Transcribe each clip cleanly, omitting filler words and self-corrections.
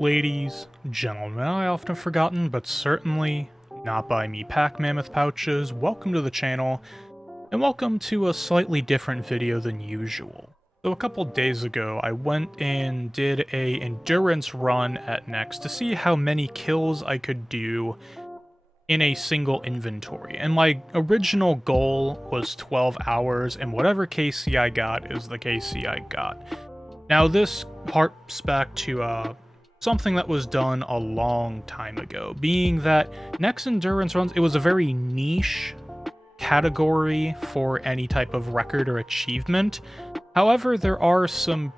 Ladies, gentlemen, I often forgotten, but certainly not by me pack mammoth pouches, welcome to the channel, and welcome to a slightly different video than usual. So a couple days ago, I went and did a endurance run at Nex to see how many kills I could do in a single inventory, and my original goal was 12 hours, and whatever KC I got is the KC I got. Now this harps back to something that was done a long time ago, being that Nex Endurance Runs, it was a very niche category for any type of record or achievement. However, there are some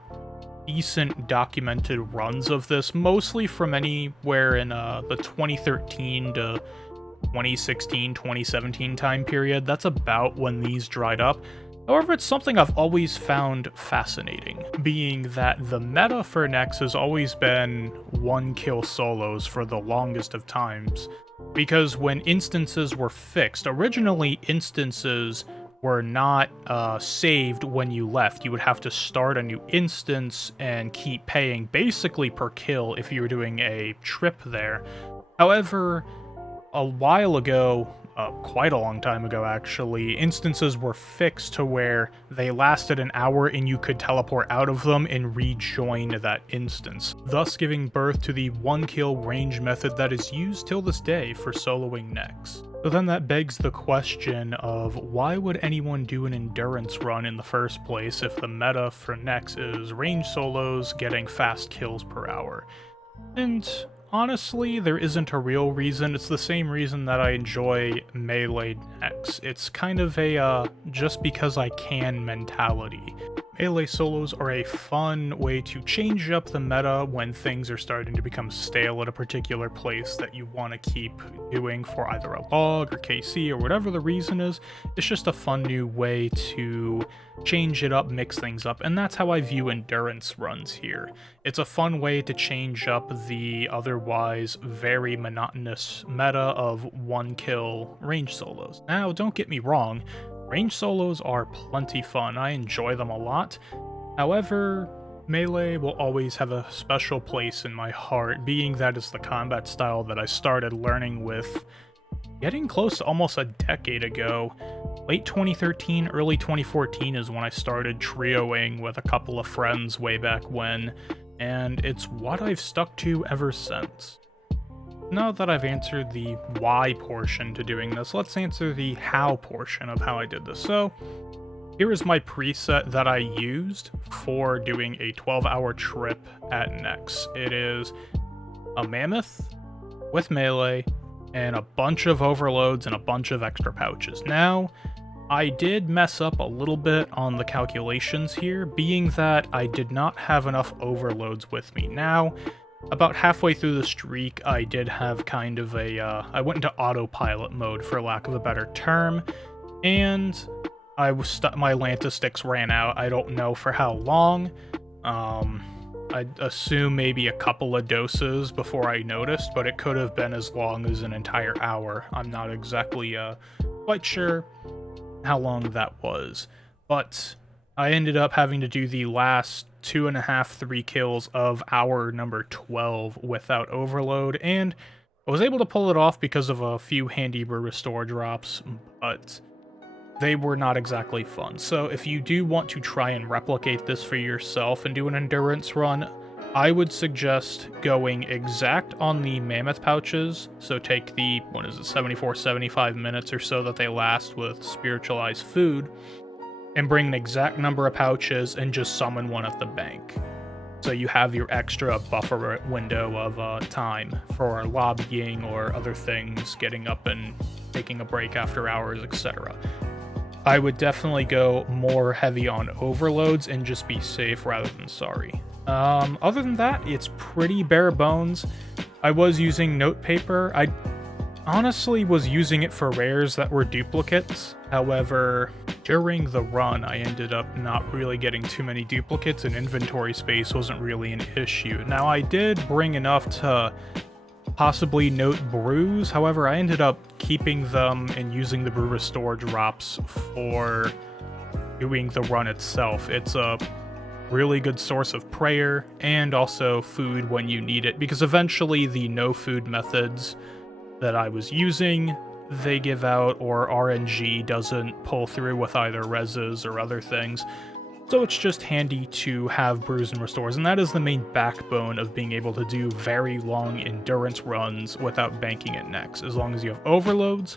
decent documented runs of this, mostly from anywhere in the 2013 to 2016, 2017 time period. That's about when these dried up. However, it's something I've always found fascinating, being that the meta for Nex has always been one-kill solos for the longest of times, because when instances were fixed, originally instances were not saved when you left. You would have to start a new instance and keep paying basically per kill if you were doing a trip there. However, a while ago, quite a long time ago actually, instances were fixed to where they lasted an hour and you could teleport out of them and rejoin that instance, thus giving birth to the one-kill range method that is used till this day for soloing Nex. So then that begs the question of why would anyone do an endurance run in the first place if the meta for Nex is range solos getting fast kills per hour? And honestly, there isn't a real reason. It's the same reason that I enjoy melee Nex. It's kind of a just because I can mentality. Melee solos are a fun way to change up the meta when things are starting to become stale at a particular place that you want to keep doing for either a log or KC or whatever the reason is. It's just a fun new way to change it up, mix things up, and that's how I view endurance runs here. It's a fun way to change up the otherwise very monotonous meta of one-kill range solos. Now, don't get me wrong, range solos are plenty fun. I enjoy them a lot. However, melee will always have a special place in my heart, being that is the combat style that I started learning with getting close to almost a decade ago. Late 2013, early 2014 is when I started trioing with a couple of friends way back when, and it's what I've stuck to ever since. Now that I've answered the why portion to doing this, let's answer the how portion of how I did this. So, here is my preset that I used for doing a 12-hour trip at Nex. It is a mammoth with melee, and a bunch of overloads and a bunch of extra pouches. Now, I did mess up a little bit on the calculations here, being that I did not have enough overloads with me. Now, about halfway through the streak, I did have kind of a, I went into autopilot mode, for lack of a better term, and I was my Lanta sticks ran out. I don't know for how long. I'd assume maybe a couple of doses before I noticed, but it could have been as long as an entire hour. I'm not exactly quite sure how long that was, but I ended up having to do the last 2.5-3 kills of hour number 12 without overload, and I was able to pull it off because of a few handy restore drops, but they were not exactly fun. So if you do want to try and replicate this for yourself and do an endurance run, I would suggest going exact on the mammoth pouches. So take the, 74-75 minutes or so that they last with spiritualized food, and bring an exact number of pouches and just summon one at the bank. So you have your extra buffer window of time for lobbying or other things, getting up and taking a break after hours, etc. I would definitely go more heavy on overloads and just be safe rather than sorry. Other than that, it's pretty bare bones. I was using note paper. I honestly was using it for rares that were duplicates. However, during the run, I ended up not really getting too many duplicates, and inventory space wasn't really an issue. Now, I did bring enough to possibly note brews. However, I ended up keeping them and using the brew restore drops for doing the run itself. It's a really good source of prayer, and also food when you need it, because eventually the no food methods that I was using, they give out, or RNG doesn't pull through with either reses or other things. So it's just handy to have brews and restores, and that is the main backbone of being able to do very long endurance runs without banking at Nex. As long as you have overloads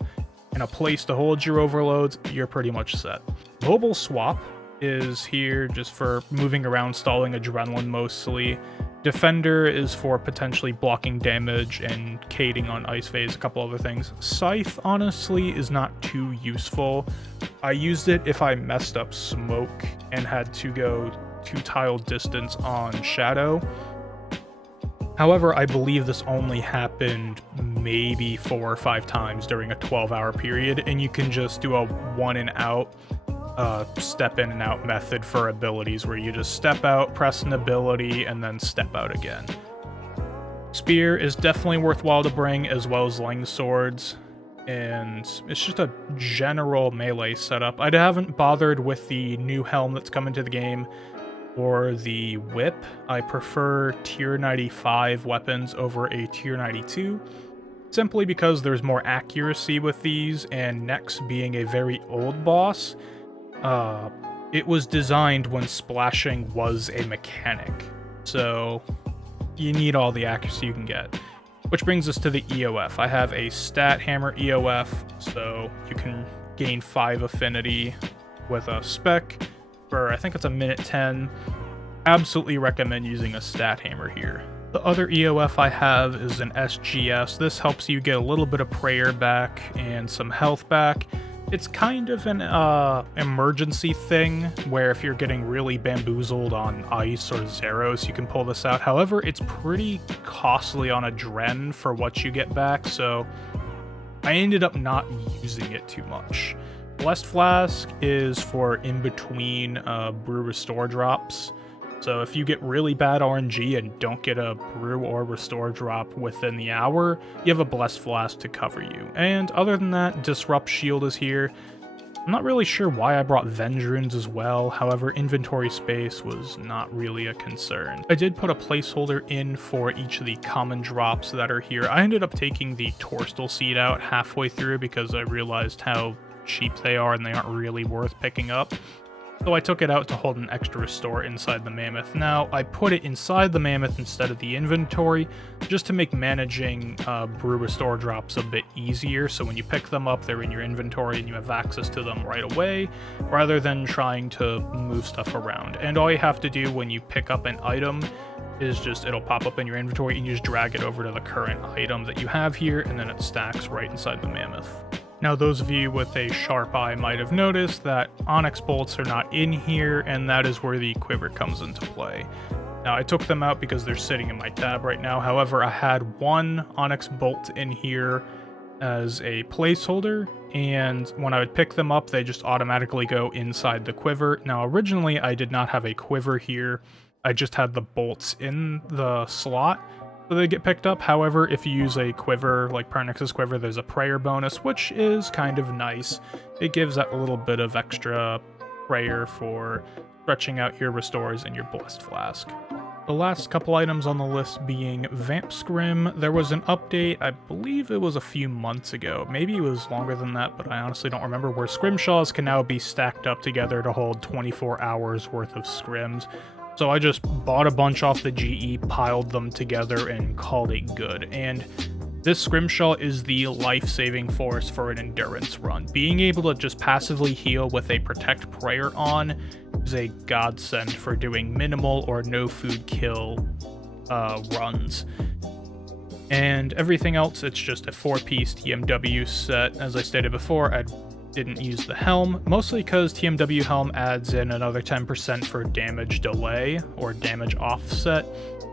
and a place to hold your overloads, you're pretty much set. Mobile swap is here just for moving around, stalling adrenaline mostly. Defender is for potentially blocking damage and cading on ice phase, a couple other things. Scythe, honestly, is not too useful. I used it if I messed up smoke and had to go 2 tile distance on shadow. However, I believe this only happened maybe 4 or 5 times during a 12-hour period, and you can just do a one and out step in and out method for abilities where you just step out, press an ability, and then step out again. Spear is definitely worthwhile to bring, as well as Lang Swords, and it's just a general melee setup. I haven't bothered with the new helm that's come into the game or the whip. I prefer tier 95 weapons over a tier 92, simply because there's more accuracy with these, and Nex being a very old boss, it was designed when splashing was a mechanic, so you need all the accuracy you can get. Which brings us to the EOF. I have a stat hammer EOF, so you can gain 5 affinity with a spec for, I think it's a minute 10. Absolutely recommend using a stat hammer here. The other EOF I have is an SGS. This helps you get a little bit of prayer back and some health back. It's kind of an emergency thing, where if you're getting really bamboozled on ice or zeros, you can pull this out. However, it's pretty costly on a dren for what you get back, so I ended up not using it too much. Blessed Flask is for in-between brew restore drops. So if you get really bad RNG and don't get a brew or restore drop within the hour, you have a Blessed Flask to cover you. And other than that, Disrupt Shield is here. I'm not really sure why I brought Venge Runes as well, however, inventory space was not really a concern. I did put a placeholder in for each of the common drops that are here. I ended up taking the Torstal Seed out halfway through because I realized how cheap they are and they aren't really worth picking up. So I took it out to hold an extra restore inside the Mammoth. Now, I put it inside the Mammoth instead of the inventory, just to make managing brew restore drops a bit easier, so when you pick them up, they're in your inventory and you have access to them right away, rather than trying to move stuff around. And all you have to do when you pick up an item is just, it'll pop up in your inventory and you just drag it over to the current item that you have here, and then it stacks right inside the Mammoth. Now, those of you with a sharp eye might have noticed that Onyx bolts are not in here, and that is where the quiver comes into play. Now, I took them out because they're sitting in my tab right now. However, I had one Onyx bolt in here as a placeholder, and when I would pick them up, they just automatically go inside the quiver. Now, originally, I did not have a quiver here. I just had the bolts in the slot, so they get picked up. However, if you use a quiver, like Pernix's quiver, there's a prayer bonus, which is kind of nice. It gives that little bit of extra prayer for stretching out your restores and your Blessed Flask. The last couple items on the list being Vamp Scrim. There was an update, I believe it was a few months ago, maybe it was longer than that, but I honestly don't remember, where Scrimshaws can now be stacked up together to hold 24 hours worth of scrims. So I just bought a bunch off the GE, piled them together, and called it good. And this Scrimshaw is the life-saving force for an endurance run. Being able to just passively heal with a Protect Prayer on is a godsend for doing minimal or no food kill runs. And everything else, it's just a 4-piece TMW set. As I stated before, I didn't use the helm, mostly because TMW helm adds in another 10% for damage delay or damage offset,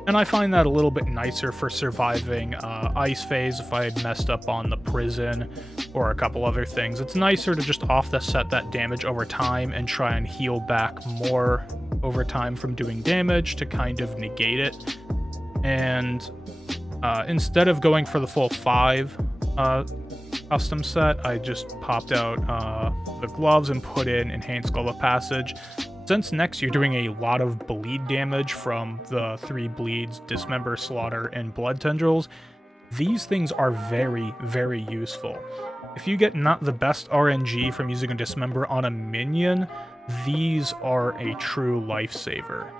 and I find that a little bit nicer for surviving ice phase if I had messed up on the prison or a couple other things. It's nicer to just offset that damage over time and try and heal back more over time from doing damage to kind of negate it. And instead of going for the full 5 custom set, I just popped out the gloves and put in Enhanced Glove of Passage. Since next you're doing a lot of bleed damage from the 3 bleeds, dismember, slaughter, and blood tendrils, these things are very, very useful. If you get not the best RNG from using a dismember on a minion, these are a true lifesaver.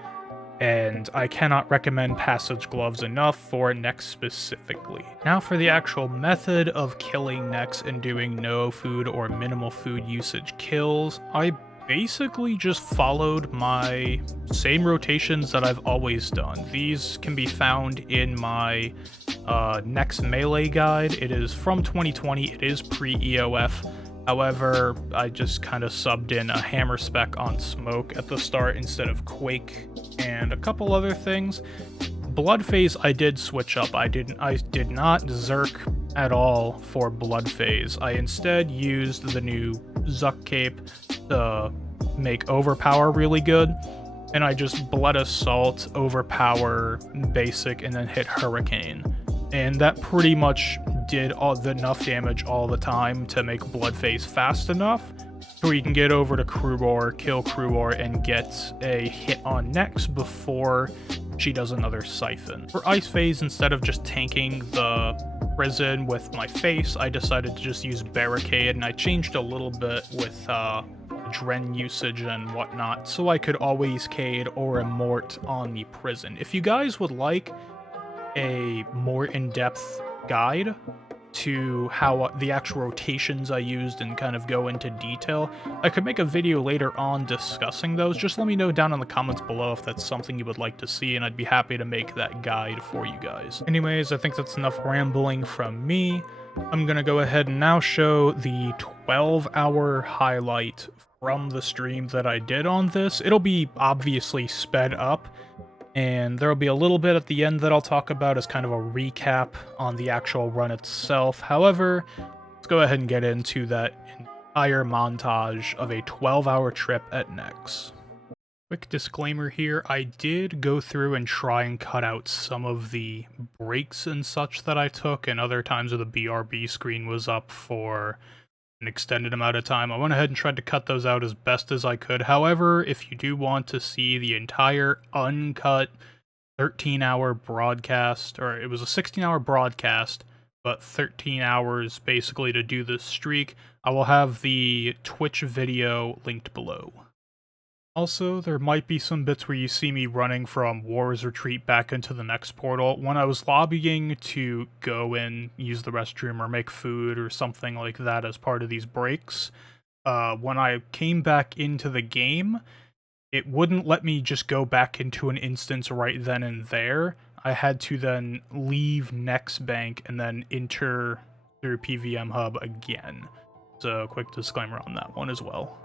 And I cannot recommend Passage Gloves enough for Nex specifically. Now for the actual method of killing Nex and doing no food or minimal food usage kills, I basically just followed my same rotations that I've always done. These can be found in my Nex Melee guide. It is from 2020, it is pre-EOF. However, I just kind of subbed in a hammer spec on smoke at the start instead of quake and a couple other things. Blood phase I did switch up. I did not Zerk at all for blood phase. I instead used the new Zuck cape to make overpower really good, and I just blood assault, overpower, basic, and then hit hurricane. And that pretty much did enough damage all the time to make blood phase fast enough so you can get over to Krugor, kill Krugor, and get a hit on Nex before she does another siphon. For ice phase, instead of just tanking the prison with my face, I decided to just use barricade, and I changed a little bit with Dren usage and whatnot, so I could always Cade or Immort on the prison. If you guys would like a more in-depth guide to how the actual rotations I used and kind of go into detail, I could make a video later on discussing those. Just let me know down in the comments below if that's something you would like to see, and I'd be happy to make that guide for you guys. Anyways, I think that's enough rambling from me. I'm gonna go ahead and now show the 12-hour highlight from the stream that I did on this. It'll be obviously sped up, and there'll be a little bit at the end that I'll talk about as kind of a recap on the actual run itself. However, let's go ahead and get into that entire montage of a 12-hour trip at Nex. Quick disclaimer here, I did go through and try and cut out some of the breaks and such that I took, and other times where the BRB screen was up for an extended amount of time. I went ahead and tried to cut those out as best as I could. However, if you do want to see the entire uncut 13-hour broadcast, or it was a 16-hour broadcast, but 13 hours basically to do this streak, I will have the Twitch video linked below. Also, there might be some bits where you see me running from War's Retreat back into the next portal. When I was lobbying to go and use the restroom or make food or something like that as part of these breaks, when I came back into the game, it wouldn't let me just go back into an instance right then and there. I had to then leave Nex Bank and then enter through PVM Hub again. So, quick disclaimer on that one as well.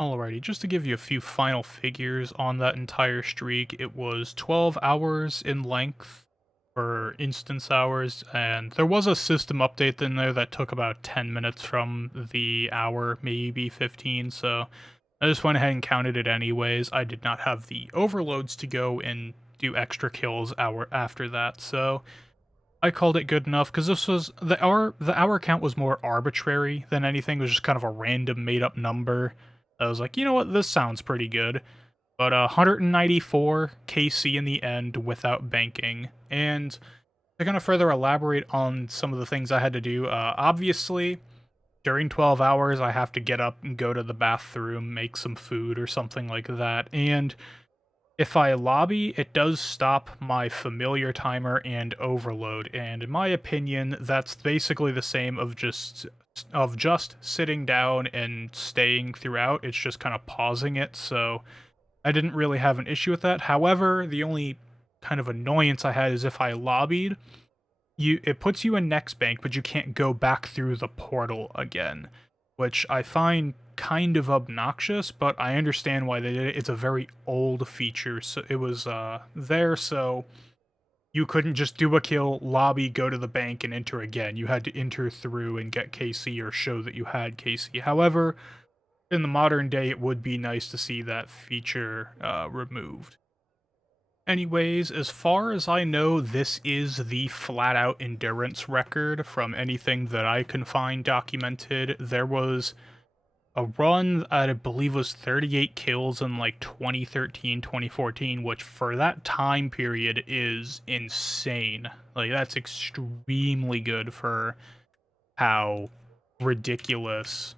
Alrighty, just to give you a few final figures on that entire streak, it was 12 hours in length for instance hours, and there was a system update in there that took about 10 minutes from the hour, maybe 15, so I just went ahead and counted it anyways. I did not have the overloads to go and do extra kills hour after that, so I called it good enough because this was the hour count was more arbitrary than anything. It was just kind of a random made up number. I was like, you know what, this sounds pretty good. But 194 KC in the end without banking. And to kind of further elaborate on some of the things I had to do, obviously during 12 hours I have to get up and go to the bathroom, make some food or something like that. And if I lobby, it does stop my familiar timer and overload, and in my opinion, that's basically the same of just sitting down and staying throughout. It's just kind of pausing it, so I didn't really have an issue with that. However, the only kind of annoyance I had is if I lobbied, it puts you in Next Bank, but you can't go back through the portal again, which I find kind of obnoxious, but I understand why they did it. It's a very old feature, so it was there, so you couldn't just do a kill, lobby, go to the bank, and enter again. You had to enter through and get KC or show that you had KC. However, in the modern day, it would be nice to see that feature removed. Anyways, as far as I know, this is the flat-out endurance record from anything that I can find documented. There was a run that I believe was 38 kills in like 2013, 2014, which for that time period is insane. Like, that's extremely good for how ridiculous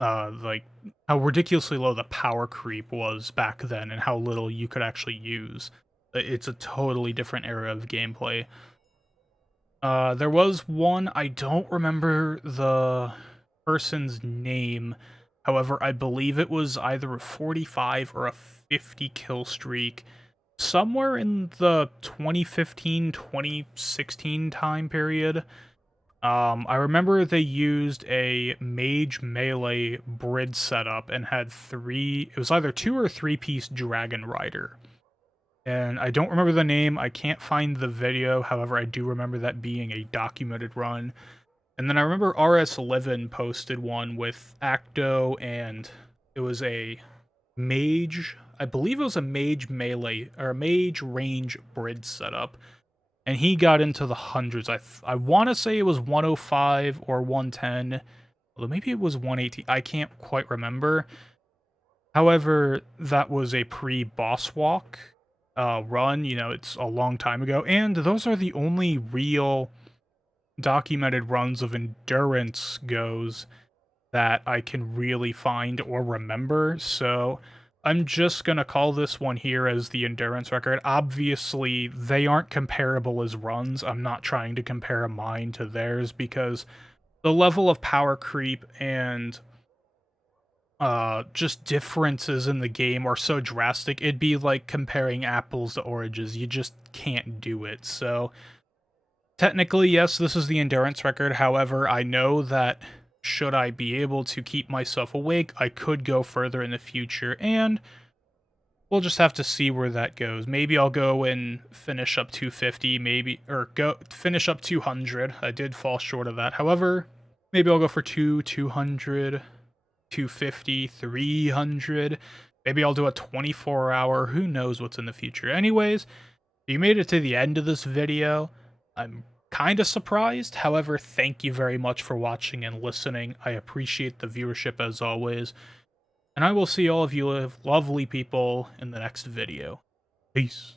like how ridiculously low the power creep was back then and how little you could actually use. It's a totally different era of gameplay. There was one, I don't remember the person's name. However, I believe it was either a 45 or a 50 kill streak somewhere in the 2015-2016 time period. I remember they used a mage melee bridge setup and had it was either 2 or 3 piece dragon rider. And I don't remember the name, I can't find the video, however, I do remember that being a documented run. And then I remember RS11 posted one with Acto, and it was a mage, I believe it was a mage melee, or a mage range bridge setup. And he got into the hundreds. I want to say it was 105 or 110, although maybe it was 118. I can't quite remember. However, that was a pre-boss walk run. You know, it's a long time ago, and those are the only real documented runs of endurance goes that I can really find or remember. So I'm just going to call this one here as the endurance record. Obviously, they aren't comparable as runs. I'm not trying to compare mine to theirs because the level of power creep and just differences in the game are so drastic. It'd be like comparing apples to oranges. You just can't do it. So technically, yes, this is the endurance record. However, I know that should I be able to keep myself awake, I could go further in the future, and we'll just have to see where that goes. Maybe I'll go and finish up 250, maybe, or go finish up 200. I did fall short of that. However, maybe I'll go for 200, 250, 300. Maybe I'll do a 24-hour, who knows what's in the future. Anyways, if you made it to the end of this video, I'm kinda surprised. However, thank you very much for watching and listening. I appreciate the viewership as always, and I will see all of you lovely people in the next video. Peace.